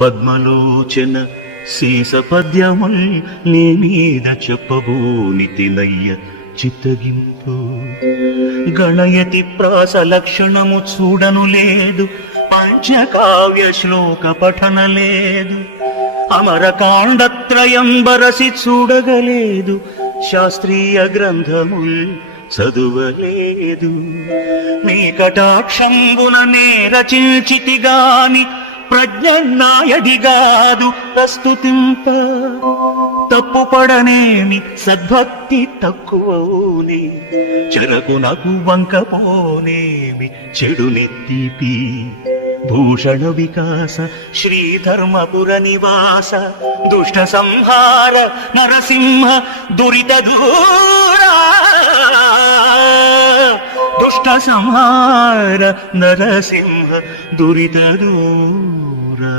పద్మలోచన శీస పద్యముల్ నీ మీద చెప్పబోనితినయ్య చిత్తగింపు. గణయతి ప్రాస లక్షణము చూడను లేదు, పంచకావ్య శ్లోక పఠన లేదు, అమరకాండత్రయం బరసి చూడగలేదు, శాస్త్రీయ గ్రంథముల్ చదువలేదు. నీ కటాక్షంబున నే రచించితిగాని ప్రజ్ఞాయదిగాదు ప్రస్తుతింప. తప్పుపడనేమి సద్భక్తి తక్కువనే, చెరకునకు వంకపోనేమి చెడునెత్తిపి. భూషణ వికాస శ్రీధర్మపుర నివాస, దుష్ట సంహార నరసింహ దురిత దూరా. దుష్ట సంహార నరసింహ దురిత దూరా.